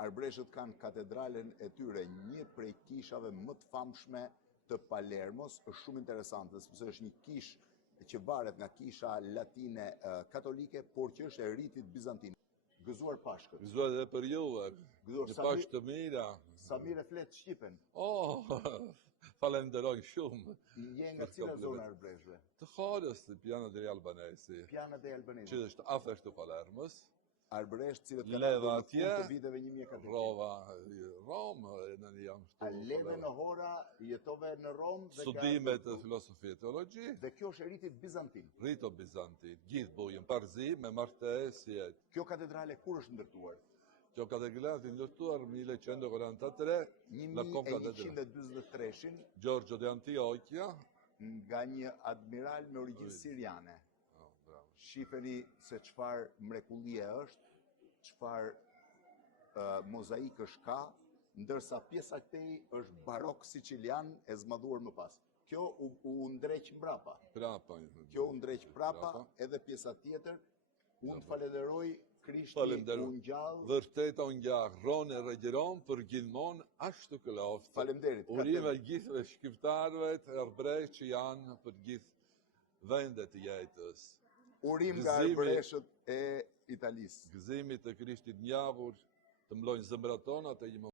Arbreshët kanë katedralen e tyre, një prej kishave më të famshme të Palermos, është shumë interesante, sepse është një kish që varet nga kisha latine katolike, por që është e ritit bizantin. Gëzuar Pashkët. Gëzuar edhe për juve. Një Pashkë të mira. Sa mire flet Shqipen. Oh, falenderoj shumë. Je nga cila zonë Arbreshëve? Të Horës, të Piana dei Albanesi. Piana dei Albanesi. Që është afër të Palermos. Arbresht, cilët kanë ardhur në fund të viteve 1400. Romë, në një jam shtu. A leve në Hora, jetove në Romë. Studimet e filosofie e teologji. Dhe kjo është e ritit bizantin. Rito bizantin, gjithë bujën, parzi, me martesje. Kjo katedrale kur është ndërtuar? Kjo katedrale është ndërtuar 1143. 1143. Giorgio de Antiochia. Nga një admiral me origjinë siriane. Shifeni se çfarë mrekullie është, çfarë mozaikësh ka, ndërsa pjesa e këtej është barok sicilian e zmadhuar më pas. Kjo u ndreq mbrapa. Kjo u ndreq prapa, edhe pjesa tjetër. Unë falenderoj Krishti u ngjall. Vërtet u ngjall, ronë regjeron për gjithmonë ashtu këloft. Faleminderit. Urime gjithëve shqiptarëve të Arbresht që janë për gjithë vendet e jetës. Urim nga Arbreshët e Italisë. Gëzimi të Krishtit njohur të mblojnë zemrat tona të